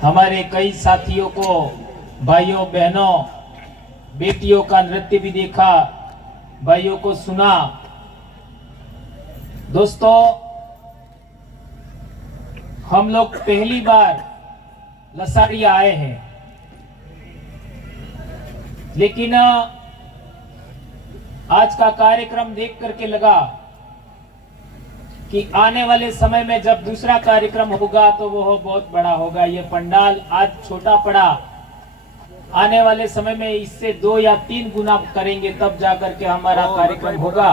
हमारे कई साथियों को, भाइयों बहनों, बेटियों का नृत्य भी देखा, भाइयों को सुना। दोस्तों, हम लोग पहली बार लसाड़िया आए हैं, लेकिन आज का कार्यक्रम देख करके लगा कि आने वाले समय में जब दूसरा कार्यक्रम होगा तो वो बहुत बड़ा होगा। ये पंडाल आज छोटा पड़ा, आने वाले समय में इससे 2 या 3 गुना करेंगे तब जाकर के हमारा कार्यक्रम होगा,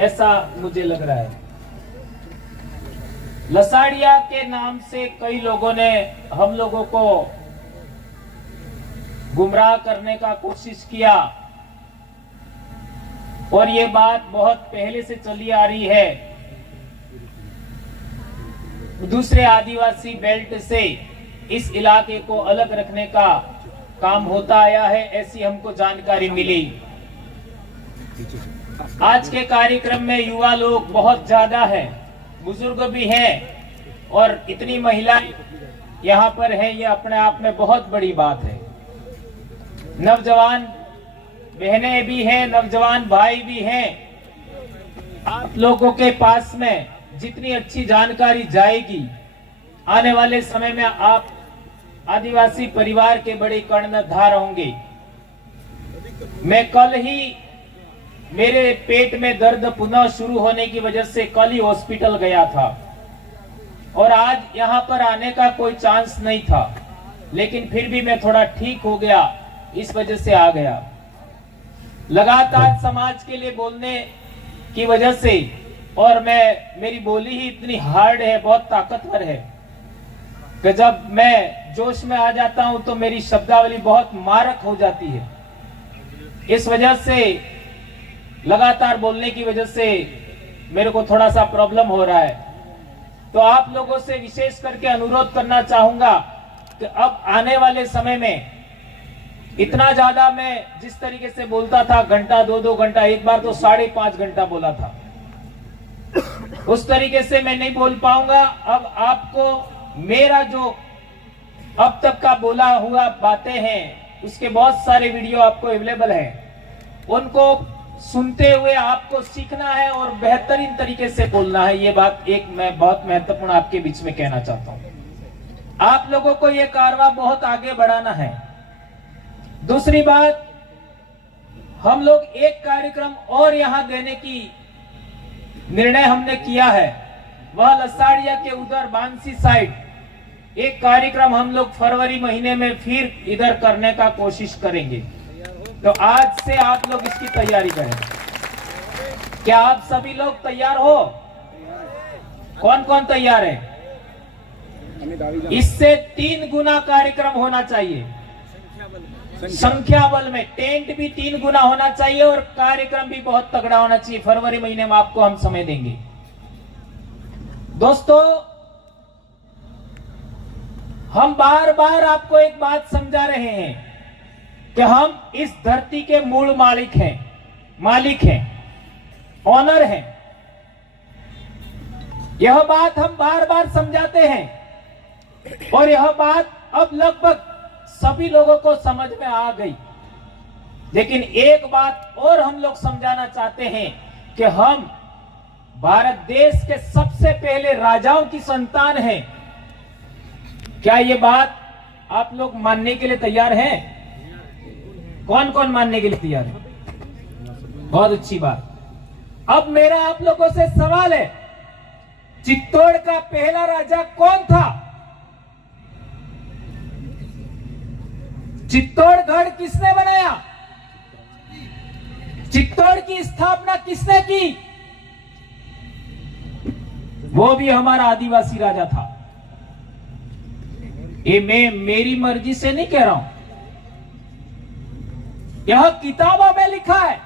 ऐसा मुझे लग रहा है। लसाड़िया के नाम से कई लोगों ने हम लोगों को गुमराह करने का कोशिश किया, और ये बात बहुत पहले से चली आ रही है। दूसरे आदिवासी बेल्ट से इस इलाके को अलग रखने का काम होता आया है, ऐसी हमको जानकारी मिली। आज के कार्यक्रम में युवा लोग बहुत ज्यादा हैं, बुजुर्ग भी हैं, और इतनी महिलाएं यहाँ पर हैं, ये अपने आप में बहुत बड़ी बात है। नौजवान बहनें भी हैं, नौजवान भाई भी हैं। आप लोगों के पास में जितनी अच्छी जानकारी जाएगी, आने वाले समय में आप आदिवासी परिवार के बड़े कर्णधार होंगे। मैं कल ही, मेरे पेट में दर्द पुनः शुरू होने की वजह से कल ही हॉस्पिटल गया था, और आज यहाँ पर आने का कोई चांस नहीं था, लेकिन फिर भी मैं थोड़ा ठीक हो गया, इस वजह से आ गया। लगातार समाज के लिए बोलने की वजह से, और मेरी बोली ही इतनी हार्ड है, बहुत ताकतवर है, कि जब मैं जोश में आ जाता हूं तो मेरी शब्दावली बहुत मारक हो जाती है। इस वजह से, लगातार बोलने की वजह से मेरे को थोड़ा सा प्रॉब्लम हो रहा है। तो आप लोगों से विशेष करके अनुरोध करना चाहूंगा कि अब आने वाले समय में इतना ज्यादा मैं जिस तरीके से बोलता था, घंटा 2-2 घंटा, एक बार तो 5.5 घंटा बोला था, उस तरीके से मैं नहीं बोल पाऊंगा। अब आपको मेरा जो अब तक का बोला हुआ बातें हैं, उसके बहुत सारे वीडियो आपको अवेलेबल हैं, उनको सुनते हुए आपको सीखना है और बेहतरीन तरीके से बोलना है। ये बात एक मैं बहुत महत्वपूर्ण आपके बीच में कहना चाहता हूं। आप लोगों को ये कारवां बहुत आगे बढ़ाना है। दूसरी बात, हम लोग एक कार्यक्रम और यहां देने की निर्णय हमने किया है, वह लसाड़िया के उधर बांसी साइड एक कार्यक्रम हम लोग फरवरी महीने में फिर इधर करने का कोशिश करेंगे। तो आज से आप लोग इसकी तैयारी करें। क्या आप सभी लोग तैयार हो? कौन कौन तैयार है? इससे 3 गुना कार्यक्रम होना चाहिए, संख्या बल में। टेंट भी 3 गुना होना चाहिए और कार्यक्रम भी बहुत तगड़ा होना चाहिए। फरवरी महीने में आपको हम समय देंगे। दोस्तों, हम बार बार आपको एक बात समझा रहे हैं कि हम इस धरती के मूल मालिक हैं, ऑनर हैं। यह बात हम बार बार समझाते हैं, और यह बात अब लगभग सभी लोगों को समझ में आ गई। लेकिन एक बात और हम लोग समझाना चाहते हैं कि हम भारत देश के सबसे पहले राजाओं की संतान हैं। क्या ये बात आप लोग मानने के लिए तैयार हैं? कौन कौन मानने के लिए तैयार है? बहुत अच्छी बात। अब मेरा आप लोगों से सवाल है, चित्तौड़ का पहला राजा कौन था? चित्तौड़गढ़ किसने बनाया? चित्तौड़ की स्थापना किसने की? वो भी हमारा आदिवासी राजा था। ये मैं मेरी मर्जी से नहीं कह रहा हूं, यह किताबों में लिखा है।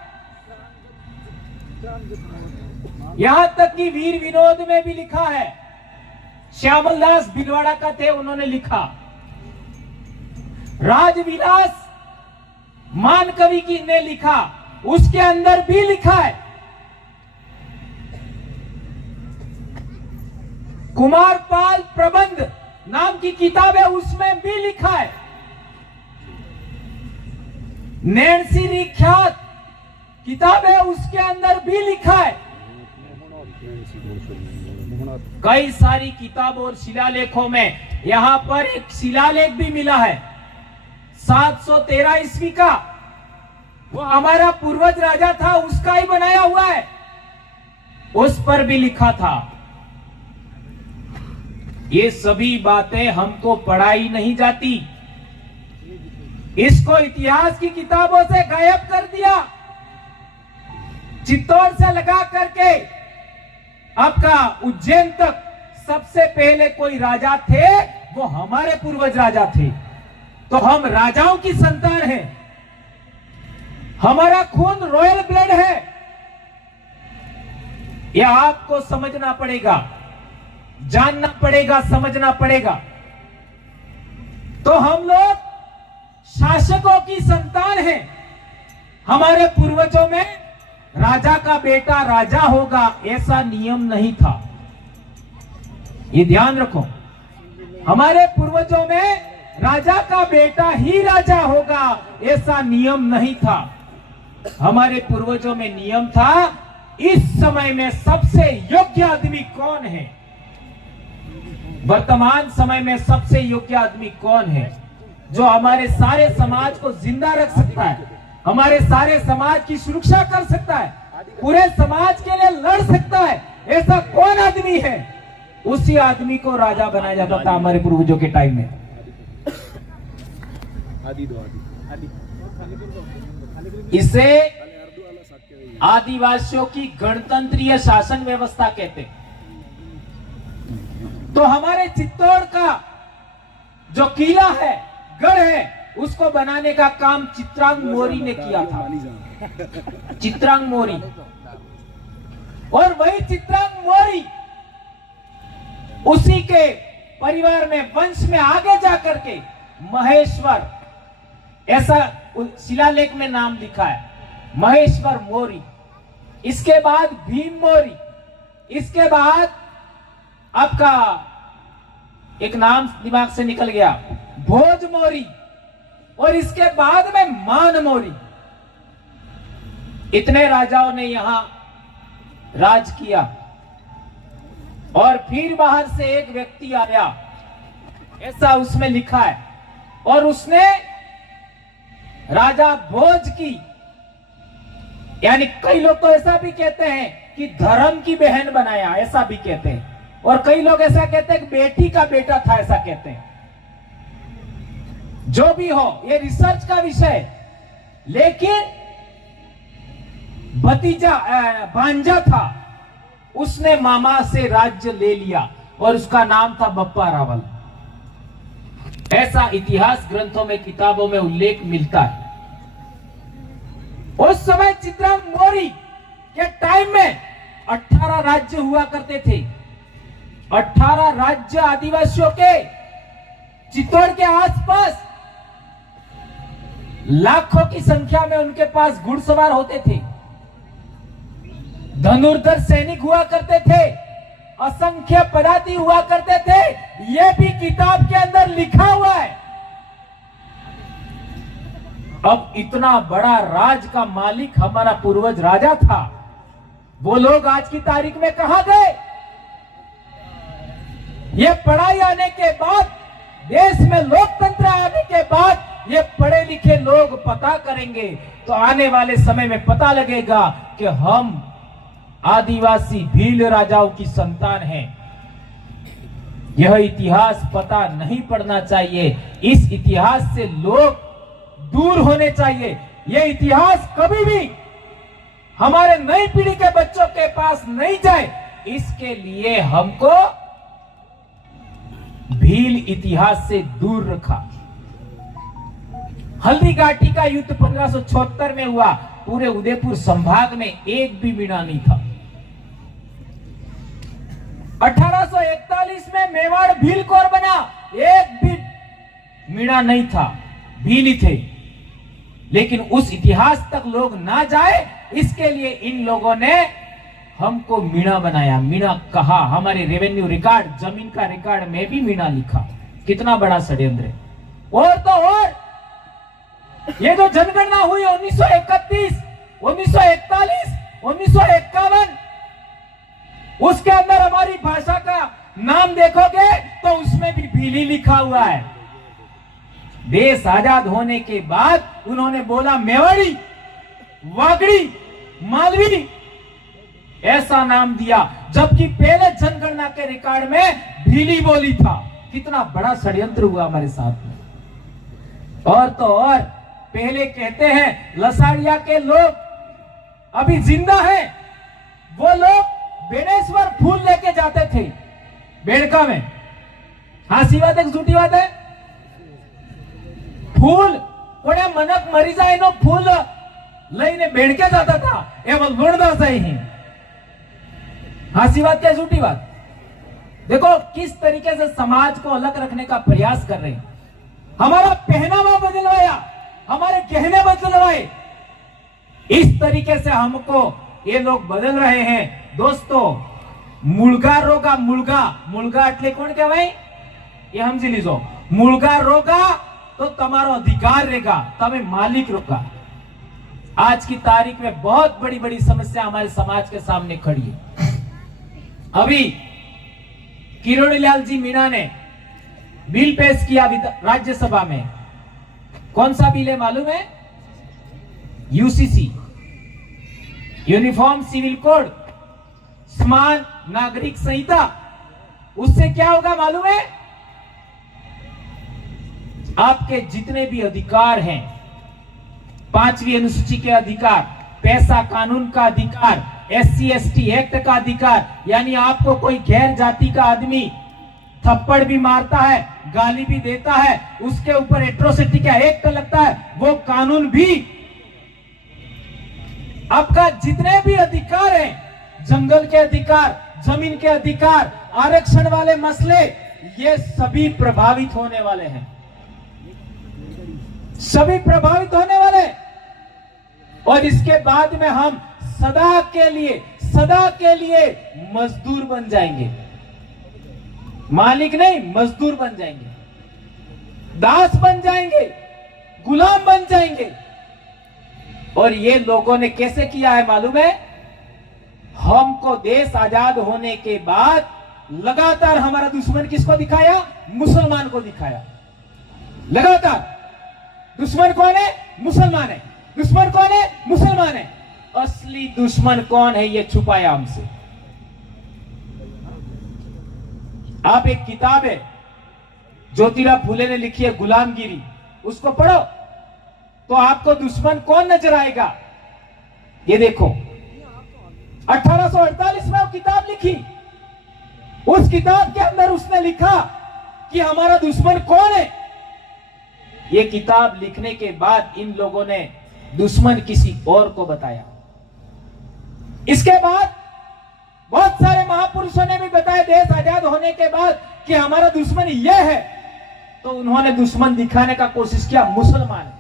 यहां तक कि वीर विनोद में भी लिखा है। श्यामलदास भिलवाड़ा का थे, उन्होंने लिखा। राजविलास मान कवि की ने लिखा, उसके अंदर भी लिखा है। कुमारपाल प्रबंध नाम की किताब है, उसमें भी लिखा है। नैन्सी री ख्यात किताब है, उसके अंदर भी लिखा है। कई सारी किताबों और शिलालेखों में यहां पर एक शिलालेख भी मिला है 713 ईस्वी का। वो हमारा पूर्वज राजा था, उसका ही बनाया हुआ है। उस पर भी लिखा था। ये सभी बातें हमको पढ़ाई नहीं जाती। इसको इतिहास की किताबों से गायब कर दिया। चित्तौड़ से लगा करके आपका उज्जैन तक सबसे पहले कोई राजा थे, वो हमारे पूर्वज राजा थे। तो हम राजाओं की संतान हैं। हमारा खून रॉयल ब्लड है। यह आपको समझना पड़ेगा, जानना पड़ेगा, समझना पड़ेगा। तो हम लोग शासकों की संतान हैं। हमारे पूर्वजों में राजा का बेटा राजा होगा ऐसा नियम नहीं था। ये ध्यान रखो। हमारे पूर्वजों में राजा का बेटा ही राजा होगा ऐसा नियम नहीं था। हमारे पूर्वजों में नियम था, इस समय में सबसे योग्य आदमी कौन है, वर्तमान समय में सबसे योग्य आदमी कौन है, जो हमारे सारे समाज को जिंदा रख सकता है, हमारे सारे समाज की सुरक्षा कर सकता है, पूरे समाज के लिए लड़ सकता है, ऐसा कौन आदमी है। उसी आदमी को राजा बनाया जाता था हमारे पूर्वजों के टाइम में। इसे आदिवासियों की गणतंत्रीय शासन व्यवस्था कहते। तो हमारे चित्तौड़ का जो किला है, गढ़ है, उसको बनाने का काम चित्रांग मौर्य ने किया था। चित्रांग मौर्य। और वही चित्रांग मौर्य उसी के परिवार में, वंश में आगे जाकर के महेश्वर, ऐसा शिलालेख में नाम लिखा है, महेश्वर मौर्य। इसके बाद भीम मौर्य, इसके बाद आपका एक नाम दिमाग से निकल गया, भोज मौर्य, और इसके बाद में मान मौर्य। इतने राजाओं ने यहां राज किया। और फिर बाहर से एक व्यक्ति आया, ऐसा उसमें लिखा है, और उसने राजा भोज की, यानी कई लोग तो ऐसा भी कहते हैं कि धर्म की बहन बनाया, ऐसा भी कहते हैं। और कई लोग ऐसा कहते हैं कि बेटी का बेटा था, ऐसा कहते हैं। जो भी हो, ये रिसर्च का विषय है। लेकिन भतीजा भांजा था, उसने मामा से राज्य ले लिया और उसका नाम था बप्पा रावल। ऐसा इतिहास ग्रंथों में, किताबों में उल्लेख मिलता है। उस समय चित्रांग मौर्य के टाइम में 18 राज्य हुआ करते थे। 18 राज्य आदिवासियों के, चित्तौड़ के आसपास लाखों की संख्या में उनके पास घुड़सवार होते थे, धनुर्धर सैनिक हुआ करते थे, असंख्य पदाती हुआ करते थे। यह भी किताब के अंदर लिखा हुआ है। अब इतना बड़ा राज का मालिक हमारा पूर्वज राजा था, वो लोग आज की तारीख में कहां गए? ये पढ़ाई आने के बाद, देश में लोकतंत्र आने के बाद, ये पढ़े लिखे लोग पता करेंगे तो आने वाले समय में पता लगेगा कि हम आदिवासी भील राजाओं की संतान हैं। यह इतिहास पता नहीं पड़ना चाहिए। इस इतिहास से लोग दूर होने चाहिए। यह इतिहास कभी भी हमारे नई पीढ़ी के बच्चों के पास नहीं जाए, इसके लिए हमको भील इतिहास से दूर रखा। हल्दी घाटी का युद्ध 1576 में हुआ। पूरे उदयपुर संभाग में एक भी मीणा नहीं था। 1841 में मेवाड़ भील कोर बना, एक भी मीणा नहीं था, भील ही थे। लेकिन उस इतिहास तक लोग ना जाए, इसके लिए इन लोगों ने हमको मीणा बनाया, मीणा कहा। हमारे रेवेन्यू रिकॉर्ड, जमीन का रिकॉर्ड में भी मीणा लिखा। कितना बड़ा षड्यंत्र है। और तो और ये जो जनगणना हुई 1931, 1941, 1951, उसके अंदर हमारी भाषा का नाम देखोगे तो उसमें भी भीली लिखा हुआ है। देश आजाद होने के बाद उन्होंने बोला मेवाड़ी, वागड़ी, मालवी, ऐसा नाम दिया, जबकि पहले जनगणना के रिकॉर्ड में भीली बोली था। कितना बड़ा षड्यंत्र हुआ हमारे साथ में। और तो और पहले कहते हैं लसाड़िया के लोग अभी जिंदा हैं, वो लोग बेनेश्वर फूल लेके जाते थे बेड़का में। हासी बात है, झूठी बात है? फूल कोने मनक मरी जाए नो फूल लईने बेड़के जाता था, एवं लुड़दा सही। हासी बात क्या, झूठी बात? देखो किस तरीके से समाज को अलग रखने का प्रयास कर रहे हैं। हमारा पहनावा बदलवाया, हमारे कहने बदलवाए, इस तरीके से हमको ये लोग बदल रहे हैं। दोस्तों, मुलगा रोगा, मुलगा એટલે કોણ કહેવાય? ये समझी लीजो। मुलगा रोगा तो तुम्हारा अधिकार रहेगा, तुम्हें मालिक रोगा। आज की तारीख में बहुत बड़ी बड़ी समस्या हमारे समाज के सामने खड़ी है। अभी किरोड़ीलाल जी मीणा ने बिल पेश किया राज्यसभा में। कौन सा बिल है मालूम है? यूसीसी, यूनिफॉर्म सिविल कोड, समान नागरिक संहिता। उससे क्या होगा मालूम है? आपके जितने भी अधिकार हैं, 5वीं अनुसूची के अधिकार, पैसा कानून का अधिकार, SC ST एक्ट का अधिकार, यानी आपको कोई गैर जाति का आदमी थप्पड़ भी मारता है, गाली भी देता है, उसके ऊपर एट्रोसिटी का एक्ट लगता है, वो कानून भी। आपका जितने भी अधिकार हैं, जंगल के अधिकार, जमीन के अधिकार, आरक्षण वाले मसले, ये सभी प्रभावित होने वाले हैं, सभी प्रभावित होने वाले। और इसके बाद में हम सदा के लिए मजदूर बन जाएंगे, मालिक नहीं, मजदूर बन जाएंगे, दास बन जाएंगे, गुलाम बन जाएंगे। और ये लोगों ने कैसे किया है मालूम है? हमको देश आजाद होने के बाद लगातार हमारा दुश्मन किसको दिखाया? मुसलमान को दिखाया। लगातार दुश्मन कौन है? मुसलमान है। दुश्मन कौन है? मुसलमान है। असली दुश्मन कौन है ये छुपाया हमसे। आप एक किताब है ज्योतिराव फुले ने लिखी है गुलामगिरी, उसको पढ़ो तो आपको दुश्मन कौन नजर आएगा। ये देखो 1848 में वो किताब लिखी, उस किताब के अंदर उसने लिखा कि हमारा दुश्मन कौन है। ये किताब लिखने के बाद इन लोगों ने दुश्मन किसी और को बताया। इसके बाद बहुत सारे महापुरुषों ने भी बताया देश आजाद होने के बाद कि हमारा दुश्मन यह है, तो उन्होंने दुश्मन दिखाने का कोशिश किया मुसलमान।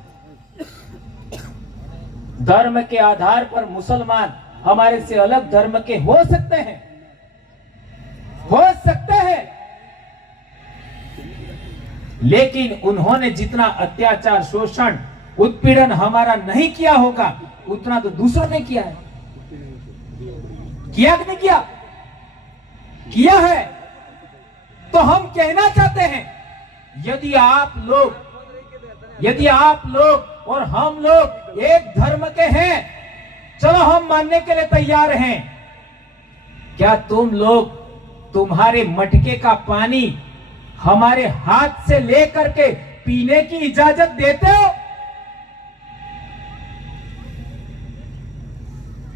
धर्म के आधार पर मुसलमान हमारे से अलग धर्म के हो सकते हैं, हो सकते हैं, लेकिन उन्होंने जितना अत्याचार, शोषण, उत्पीड़न हमारा नहीं किया होगा उतना तो दूसरों ने किया है। किया कि नहीं किया? किया है। तो हम कहना चाहते हैं यदि आप लोग और हम लोग एक धर्म के हैं, चलो हम मानने के लिए तैयार हैं। क्या तुम लोग तुम्हारे मटके का पानी हमारे हाथ से लेकर के पीने की इजाजत देते हो?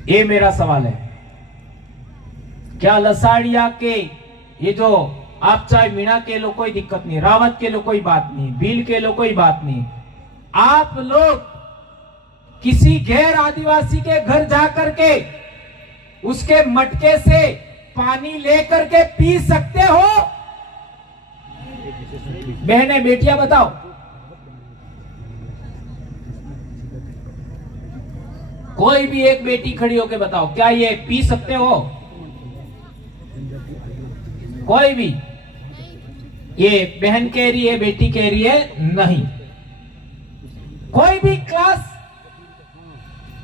ये मेरा सवाल है। क्या लसाड़िया के ये जो आप चाहे मीणा के लो कोई दिक्कत नहीं, रावत के लो कोई बात नहीं, भील के लो कोई बात नहीं, आप लोग किसी गैर आदिवासी के घर जाकर के उसके मटके से पानी लेकर के पी सकते हो? बहनें बेटियां बताओ। कोई भी एक बेटी खड़ी होकर बताओ, क्या ये पी सकते हो? कोई भी ये बहन कह रही है, बेटी कह रही है, नहीं। कोई भी क्लास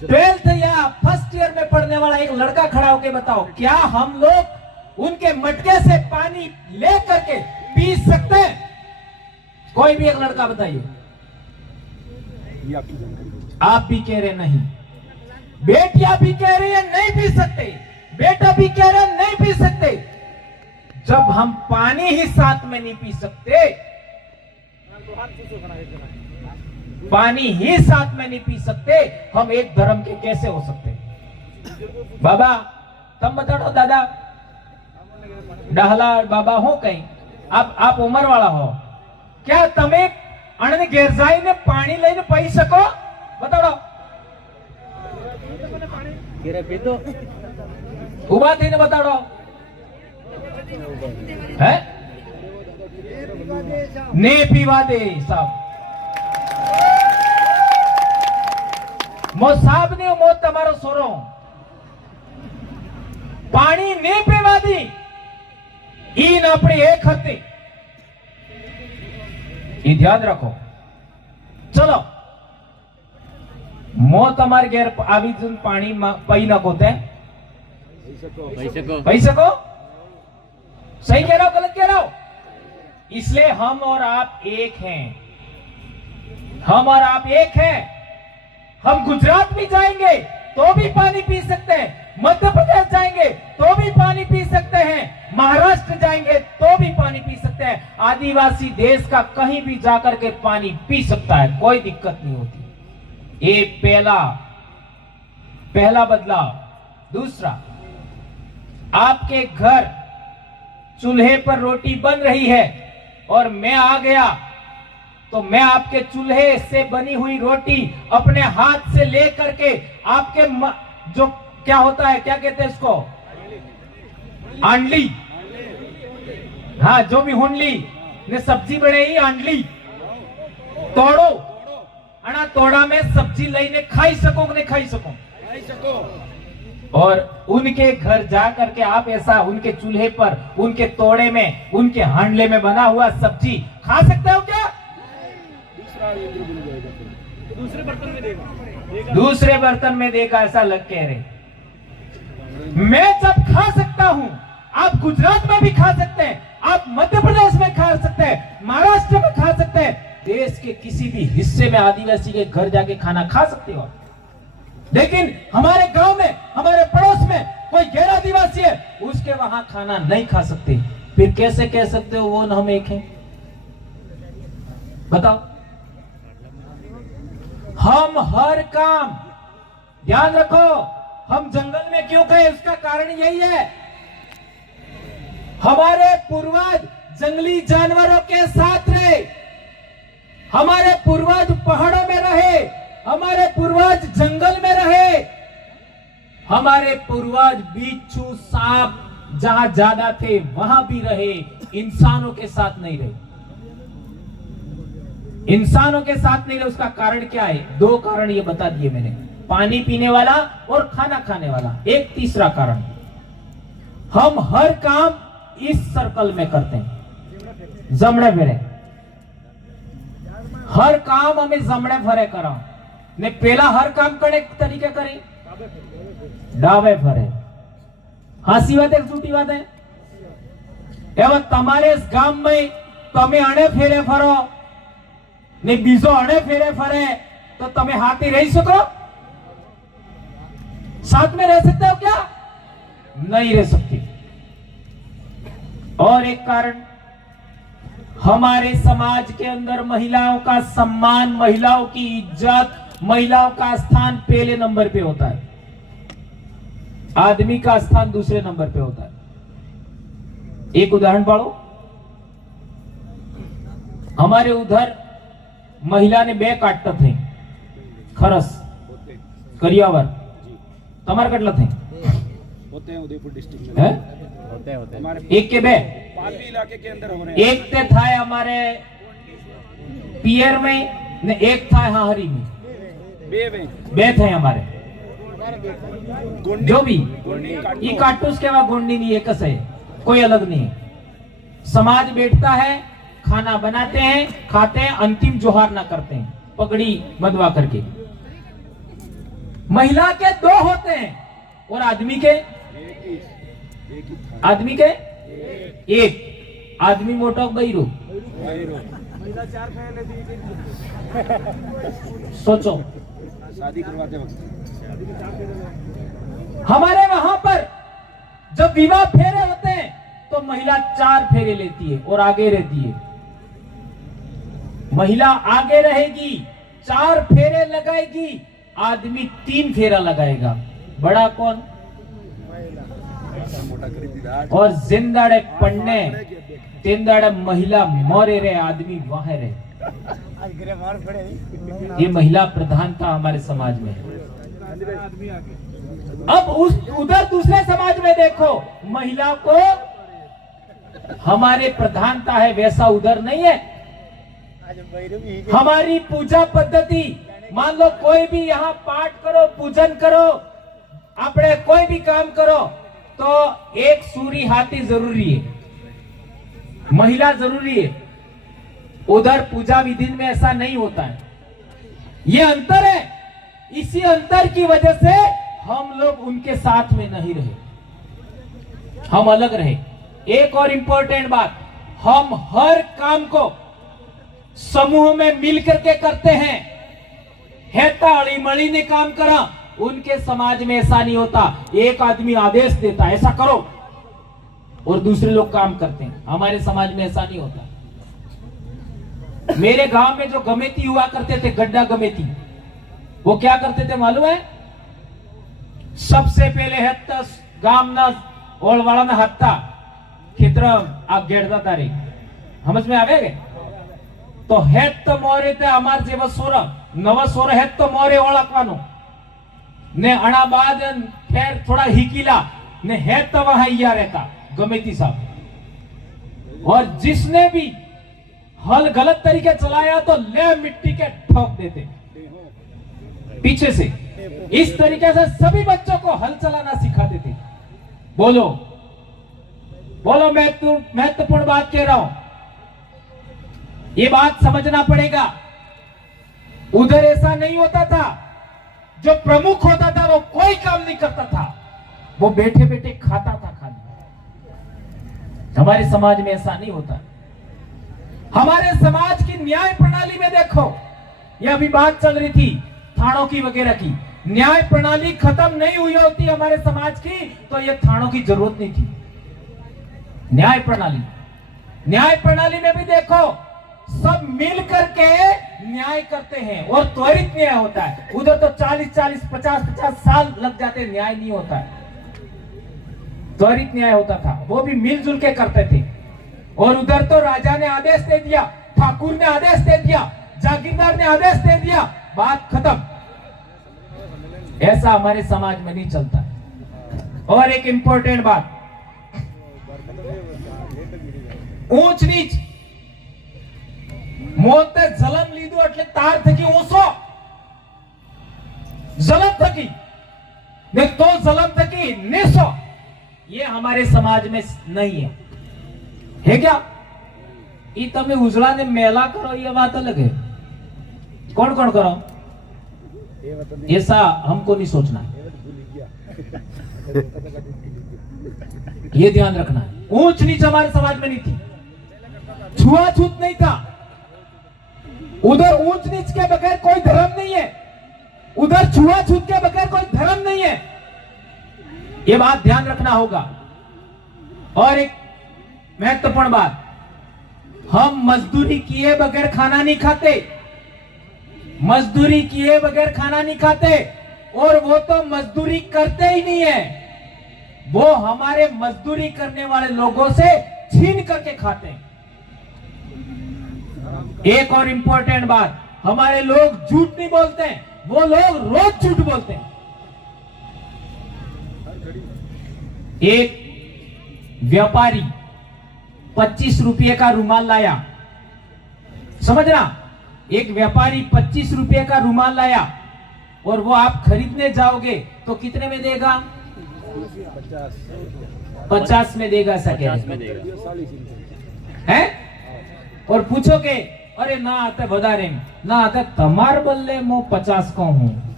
12th या फर्स्ट ईयर में पढ़ने वाला एक लड़का खड़ा होकर बताओ, क्या हम लोग उनके मटके से पानी ले करके पी सकते हैं? कोई भी एक लड़का बताइए। आप भी कह रहे नहीं, बेटियां भी कह रही है नहीं पी सकते, बेटा भी कह रहे नहीं पी सकते। जब हम पानी ही साथ में नहीं पी सकते, पानी ही साथ में नहीं पी सकते, हम एक धर्म के कैसे हो सकते? बाबा तुम बताओ, दादा डहला बाबा हो कहीं, आप उम्र वाला हो, क्या तमे अणने घेर जाईने पाणी लईने पी सको? बताओ। उभा थईने बताओ। है ने पीवा दे साहब, मो साहब ने मो तमारो सोरो पानी ने पीवा दी इन अपनी एक हत्ती, ये ध्यान रखो। चलो मो तमारे घेर आवी जन पानी पी नको ते पी सको? सही कह रहा हो गलत कह रहा हो? इसलिए हम और आप एक हैं, हम और आप एक हैं। हम गुजरात भी जाएंगे तो भी पानी पी सकते हैं, मध्य प्रदेश जाएंगे तो भी पानी पी सकते हैं, महाराष्ट्र जाएंगे तो भी पानी पी सकते हैं। आदिवासी देश का कहीं भी जाकर के पानी पी सकता है, कोई दिक्कत नहीं होती। ये पहला बदलाव। दूसरा, आपके घर चूल्हे पर रोटी बन रही है और मैं आ गया तो मैं आपके चूल्हे से बनी हुई रोटी अपने हाथ से ले करके आपके जो क्या होता है, क्या कहते हैं इसको, आंडली, हाँ जो भी हुंडली ने सब्जी बनाई आंडली तोड़ो अना तोड़ा में सब्जी लईने खाई सको कि नहीं खाई सको? और उनके घर जा करके आप ऐसा उनके चूल्हे पर, उनके तोड़े में, उनके हांडले में बना हुआ सब्जी खा सकते हो क्या? दूसरे बर्तन में देगा ऐसा लग कह रहे। मैं जब खा सकता हूं, आप गुजरात में भी खा सकते हैं, आप मध्य प्रदेश में खा सकते हैं, महाराष्ट्र में खा सकते हैं, देश के किसी भी हिस्से में आदिवासी के घर जाके खाना खा सकते हो। लेकिन हमारे गांव में, हमारे पड़ोस में कोई गैर आदिवासी है, उसके वहां खाना नहीं खा सकते। फिर कैसे कह सकते हो वो न हम एक हैं? बताओ। हम हर काम, ध्यान रखो, हम जंगल में क्यों गए उसका कारण यही है, हमारे पूर्वज जंगली जानवरों के साथ रहे, हमारे पूर्वज पहाड़ों में रहे, हमारे पूर्वज जंगल में रहे, हमारे पूर्वज बिच्छू सांप जहां ज्यादा थे वहां भी रहे, इंसानों के साथ नहीं रहे। इंसानों के साथ नहीं रहे, उसका कारण क्या है? दो कारण ये बता दिए मैंने, पानी पीने वाला और खाना खाने वाला। एक तीसरा कारण, हम हर काम इस सर्कल में करते हैं, जमणे फेरे, हर काम हमें जमणे फरे करा ने पेला हर काम कड़े तरीके करे डावे फरे। हासी बात है झूठी बात है? एवं तमारे इस गांव में तमे अणे फेरे फरो ने बीजो अणे फेरे फरे तो तमे हाथी रही सको? साथ में रह सकते हो क्या? नहीं रह सकते। और एक कारण, हमारे समाज के अंदर महिलाओं का सम्मान, महिलाओं की इज्जत, महिलाओं का स्थान पहले नंबर पे होता है, आदमी का स्थान दूसरे नंबर पे होता है। एक उदाहरण पाड़ो, हमारे उधर महिला ने 2 काटत थे खरस करियावर, तमार कटला थे होते हैं उदयपुर डिस्ट्रिक्ट में, होते एक के 2 पाली इलाके के अंदर हो रहे हैं। एक ते था हमारे पियर में ने एक था यहाँ हरी में, 2 थे हमारे। जो भी ये काटूस के बाद गोंडी नहीं है, कस है, कोई अलग नहीं है। समाज बैठता है, खाना बनाते हैं, खाते हैं, अंतिम जोहार ना करते हैं पगड़ी बंधवा करके। महिला के 2 होते हैं और आदमी के एक। आदमी मोटा बहिरू, सोचो शादी करवाते वक्त हमारे वहां पर जब विवाह फेरे होते हैं तो महिला 4 फेरे लेती है और आगे रहती है। महिला आगे रहेगी, 4 फेरे लगाएगी, आदमी 3 फेरा लगाएगा। बड़ा कौन? और जिंदाड़े पढ़ने 3 दाड़े महिला मोरे रहे, आदमी वहां रहे। ये महिला प्रधानता हमारे समाज में है। अब उधर दूसरे समाज में देखो, महिला को हमारे प्रधानता है, वैसा उधर नहीं है। हमारी पूजा पद्धति, मान लो कोई भी यहाँ पाठ करो, पूजन करो, अपने कोई भी काम करो तो एक सूरी हाथी जरूरी है, महिला जरूरी है। उधर पूजा विधि में ऐसा नहीं होता है। ये अंतर है। इसी अंतर की वजह से हम लोग उनके साथ में नहीं रहे, हम अलग रहे। एक और इंपॉर्टेंट बात, हम हर काम को समूह में मिल करके करते हैं। हेता अड़ीमड़ी ने काम करा, उनके समाज में ऐसा नहीं होता। एक आदमी आदेश देता ऐसा करो और दूसरे लोग काम करते हैं। हमारे समाज में ऐसा नहीं होता। मेरे गांव में जो गमेती हुआ करते थे, गड्ढा गमेती, वो क्या करते थे मालूम है? सबसे पहले हेत्ता गामना ओळवाड़ा में हत्ता खेतर आप गेड़ता तारी समझ में आवे तो हेत तो मोरे ते अमार जेवा सोर नवा सोर हेत तो मोरे ओळखवानो ने अणा बाद फिर थोड़ा हिकीला ने हेत तो वहां या रहता गमेती साहब। और जिसने भी हल गलत तरीके चलाया तो ले मिट्टी के ठोक देते पीछे से। इस तरीके से सभी बच्चों को हल चलाना सिखाते थे। बोलो बोलो, मैं महत्वपूर्ण बात कह रहा हूं, ये बात समझना पड़ेगा। उधर ऐसा नहीं होता था। जो प्रमुख होता था वो कोई काम नहीं करता था, वो बैठे बैठे खाता था खाली। हमारे समाज में ऐसा नहीं होता। हमारे समाज की न्याय प्रणाली में देखो, ये अभी बात चल रही थी थानों की वगैरह की। न्याय प्रणाली खत्म नहीं हुई होती हमारे समाज की तो ये थानों की जरूरत नहीं थी। न्याय प्रणाली में भी देखो, सब मिल करके न्याय करते हैं और त्वरित न्याय होता है। उधर तो 40-40, 50-50 साल लग जाते, न्याय नहीं होता है। त्वरित न्याय होता था, वो भी मिलजुल के करते थे। और उधर तो राजा ने आदेश दे दिया, ठाकुर ने आदेश दे दिया, जागीरदार ने आदेश दे दिया, बात खत्म। ऐसा हमारे समाज में नहीं चलता। और एक इंपॉर्टेंट बात, ऊंच नीच मोते जलम लीधु એટલે તાર થકી ઊંચો जलम थकी ने तो जलम थकी नीचो, ये हमारे समाज में नहीं है क्या? ये तमे उजड़ा ने मेला करो, ये बात अलग है। कौन कौन करो ऐसा हमको नहीं सोचना, ये ध्यान रखना है। ऊंच नीच हमारे समाज में नहीं थी, छुआछूत नहीं था। उधर ऊंच नीच के बगैर कोई धर्म नहीं है, उधर छुआछूत के बगैर कोई धर्म नहीं है। ये बात ध्यान रखना होगा। और एक महत्वपूर्ण बात, हम मजदूरी किए बगैर खाना नहीं खाते, मजदूरी किए बगैर खाना नहीं खाते। और वो तो मजदूरी करते ही नहीं है, वो हमारे मजदूरी करने वाले लोगों से छीन करके खाते हैं। एक और इंपॉर्टेंट बात, हमारे लोग झूठ नहीं बोलते हैं, वो लोग रोज झूठ बोलते हैं। एक व्यापारी 25 रुपये का रुमाल लाया, समझना, एक व्यापारी 25 रुपये का रुमाल लाया और वो आप खरीदने जाओगे तो कितने में देगा? 50 में देगा। ऐसा कह रहे हैं? और पूछो के अरे ना आते વધારે ના આતે તમાર બદલે મો 50 કહું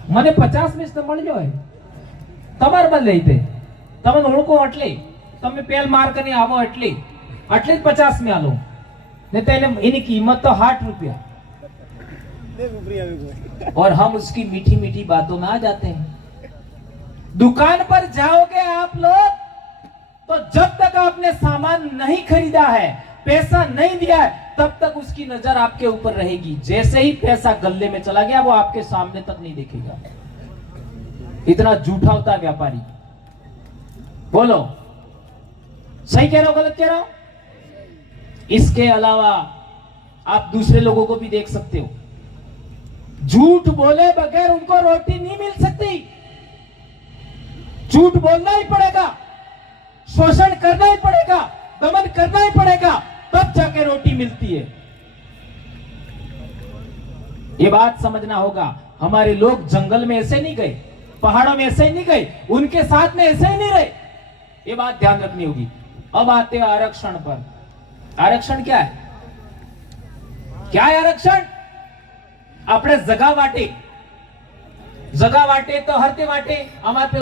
મને 50 મિસ તો મળજો હે તમાર બદલે તે તમને ઓળખો એટલે તમે પેલ માર કરીને આવો એટલે જ 50 में આલો ને તેને એની કિંમત તો 60 रुपया और हम उसकी मीठी मीठी बातों में आ जाते हैं। दुकान पर जाओगे आप लोग तो जब तक आपने सामान नहीं खरीदा है, पैसा नहीं दिया है, तब तक उसकी नजर आपके ऊपर रहेगी। जैसे ही पैसा गल्ले में चला गया वो आपके सामने तक नहीं देखेगा। इतना झूठा होता है व्यापारी। बोलो सही कह रहा हूं गलत कह रहा हूं? इसके अलावा आप दूसरे लोगों को भी देख सकते हो, झूठ बोले बगैर उनको रोटी नहीं मिल सकती। झूठ बोलना ही पड़ेगा, शोषण करना ही पड़ेगा, दमन करना ही पड़ेगा, तब जाके रोटी मिलती है। ये बात समझना होगा। हमारे लोग जंगल में ऐसे नहीं गए, पहाड़ों में ऐसे ही नहीं गए, उनके साथ में ऐसे ही नहीं रहे। ये बात ध्यान रखनी होगी। अब आते हैं आरक्षण पर। आरक्षण क्या है? क्या है आरक्षण? આપણે જગા વાટે તો હરતે વાટે અમારે